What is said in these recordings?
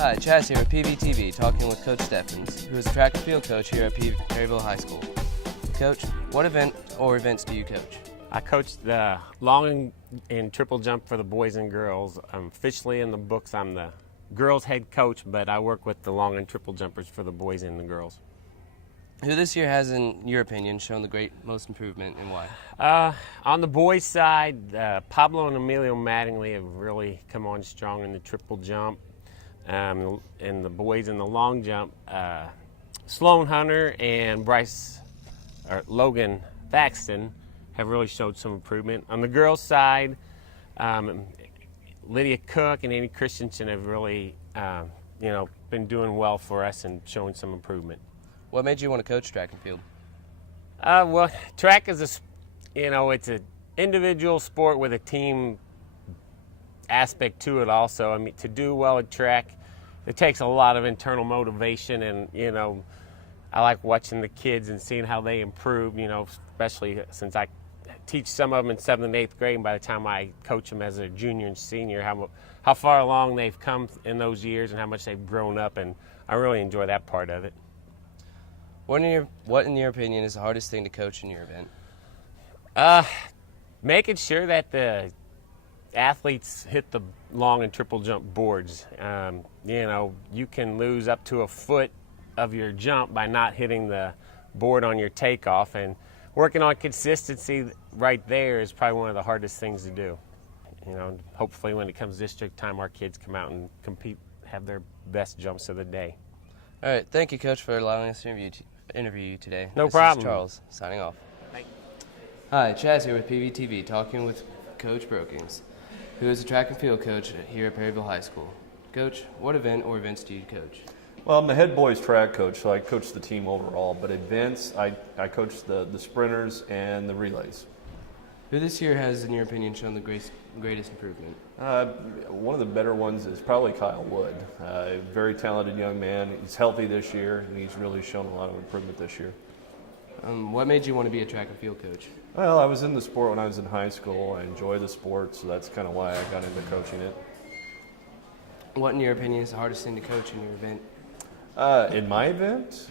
Hi, Chaz here with PVTV, talking with Coach Steffens, who is a track and field coach here at Perryville High School. Coach, what event or events do you coach? I coach the long and triple jump for the boys and girls. Officially in the books, I'm the girls head coach, but I work with the long and triple jumpers for the boys and the girls. Who this year has, in your opinion, shown the most improvement, and why? On the boys' side, Pablo and Emilio Mattingly have really come on strong in the triple jump. And the boys in the long jump, Sloan Hunter and Logan Thaxton have really showed some improvement. On the girls' side, Lydia Cook and Amy Christensen have really, been doing well for us and showing some improvement. What made you want to coach track and field? Well, track is it's an individual sport with a team aspect to it also. I mean, to do well at track, it takes a lot of internal motivation, and I like watching the kids and seeing how they improve, especially since I teach some of them in 7th and 8th grade, and by the time I coach them as a junior and senior, how far along they've come in those years and how much they've grown up, and I really enjoy that part of it. What in your opinion is the hardest thing to coach in your event? Making sure that the athletes hit the long and triple jump boards. You can lose up to a foot of your jump by not hitting the board on your takeoff, and working on consistency right there is probably one of the hardest things to do. Hopefully when it comes district time, our kids come out and compete, have their best jumps of the day. All right, thank you, Coach, for allowing us to interview you today. No This problem. is Charles, signing off. Thank you. Hi, Chaz here with PVTV, talking with Coach Brokings, who is a track and field coach here at Perryville High School. Coach, what event or events do you coach? Well, I'm the head boys track coach, so I coach the team overall. But events, I coach the sprinters and the relays. Who this year has, in your opinion, shown the greatest improvement? One of the better ones is probably Kyle Wood. Very talented young man. He's healthy this year, and he's really shown a lot of improvement this year. What made you want to be a track and field coach? Well, I was in the sport when I was in high school. I enjoy the sport, so that's kind of why I got into coaching it. What, in your opinion, is the hardest thing to coach in your event? In my event,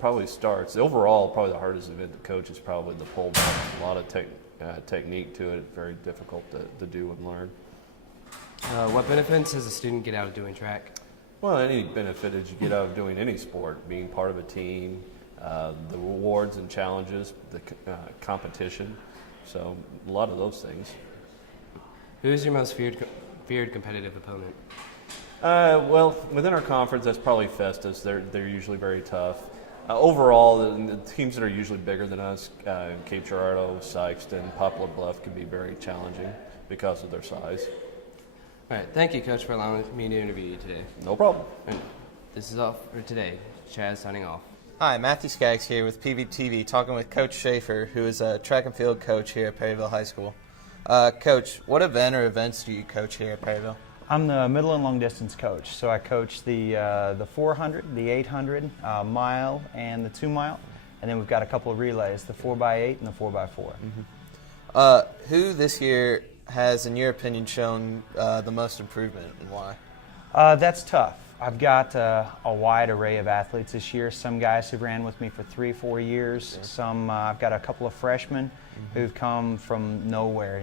probably starts. Overall, probably the hardest event to coach is probably the pole vault. A lot of technique to it. Very difficult to do and learn. What benefits does a student get out of doing track? Well, any benefit that you get out of doing any sport, being part of a team, the rewards and challenges, the competition. So a lot of those things. Who is your most feared competitive opponent? Well, within our conference, that's probably Festus. They're usually very tough. Overall, the teams that are usually bigger than us, Cape Girardeau, Sykeston, Poplar Bluff, can be very challenging because of their size. All right, thank you, Coach, for allowing me to interview you today. No problem. And this is all for today. Chaz signing off. Hi, Matthew Skaggs here with PVTV, talking with Coach Schaefer, who is a track and field coach here at Perryville High School. Coach, what event or events do you coach here at Perryville? I'm the middle and long distance coach, so I coach the 400, the 800, mile, and the 2 mile, and then we've got a couple of relays, the 4x8 and the 4x4. Mm-hmm. Who this year has, in your opinion, shown the most improvement, and why? That's tough. I've got a wide array of athletes this year. Some guys who've ran with me for 3-4 years. Some I've got a couple of freshmen who've come from nowhere.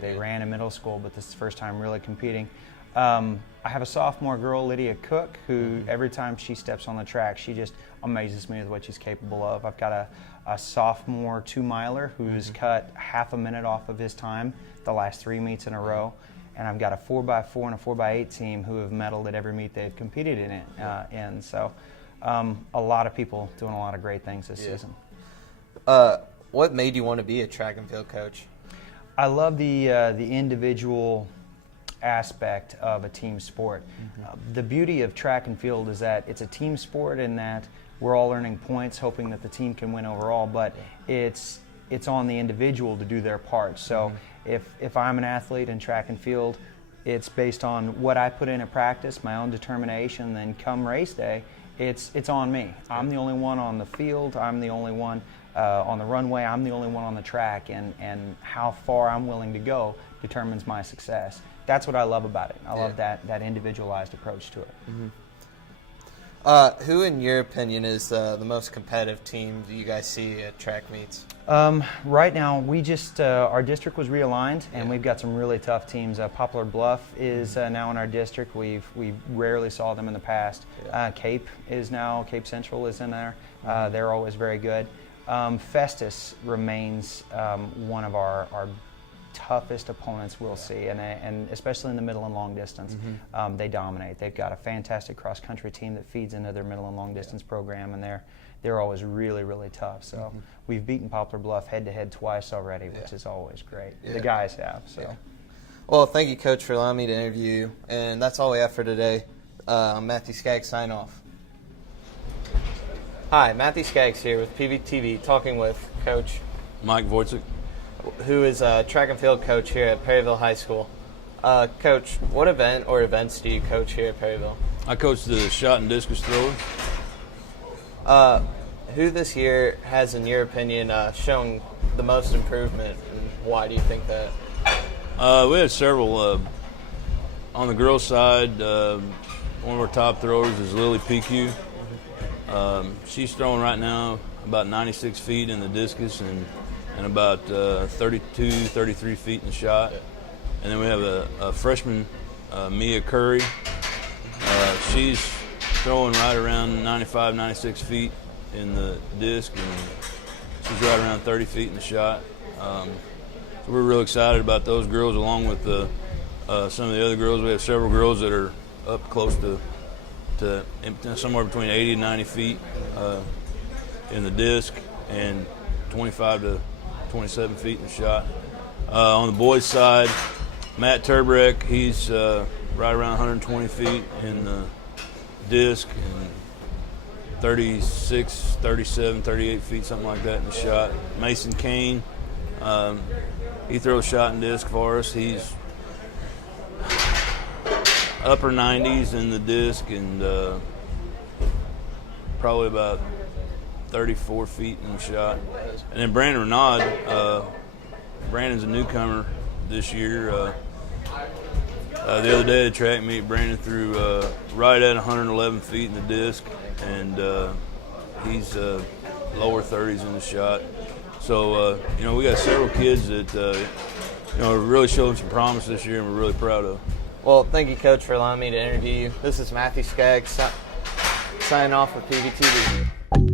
They ran in middle school, but this is the first time really competing. I have a sophomore girl, Lydia Cook, who every time she steps on the track, she just amazes me with what she's capable of. I've got a sophomore 2-miler who's cut half a minute off of his time the last 3 meets in a row. And I've got a 4x4 and a 4x8 team who have medaled at every meet they've competed in it. So a lot of people doing a lot of great things this season. What made you want to be a track and field coach? I love the individual aspect of a team sport. The beauty of track and field is that it's a team sport in that we're all earning points hoping that the team can win overall, but it's on the individual to do their part. So if I'm an athlete in track and field, it's based on what I put in at practice, my own determination, then come race day, it's on me. I'm the only one on the field, I'm the only one on the runway, I'm the only one on the track, and how far I'm willing to go determines my success. that's what I love about it. I love that individualized approach to it. Who, in your opinion, is the most competitive team that you guys see at track meets? Right now, we just our district was realigned, and we've got some really tough teams. Poplar Bluff is now in our district. We rarely saw them in the past. Cape Central is in there. They're always very good. Festus remains one of our toughest opponents we'll see, and especially in the middle and long distance, they dominate. They've got a fantastic cross-country team that feeds into their middle and long distance program, and they're always really, really tough. So we've beaten Poplar Bluff head-to-head twice already, which is always great. The guys have. So. Well, thank you, Coach, for allowing me to interview you, and that's all we have for today. I'm Matthew Skaggs, sign off. Hi, Matthew Skaggs here with PVTV, talking with Coach Mike Wojcik, who is a track and field coach here at Perryville High School. Coach, what event or events do you coach here at Perryville? I coach the shot and discus throwers. Who this year has, in your opinion, shown the most improvement, and why do you think that? We had several. On the girls' side, one of our top throwers is Lily PQ. She's throwing right now about 96 feet in the discus and about 32, 33 feet in the shot. And then we have a freshman, Mia Curry. She's throwing right around 95, 96 feet in the disc, and she's right around 30 feet in the shot. So we're real excited about those girls, along with some of the other girls. We have several girls that are up close to somewhere between 80 and 90 feet in the disc, and 25 to 27 feet in the shot. On the boys' side, Matt Turbrek, he's right around 120 feet in the disc, and 36, 37, 38 feet, something like that in the shot. Mason Kane, he throws shot and disc for us. He's upper 90s in the disc, and probably about 34 feet in the shot. And then Brandon Renaud, Brandon's a newcomer this year. The other day at the track meet, Brandon threw right at 111 feet in the disc, and he's lower 30s in the shot. So, we got several kids that, are really showing some promise this year, and we're really proud of. Well, thank you, Coach, for allowing me to interview you. This is Matthew Skaggs signing off for PVTV.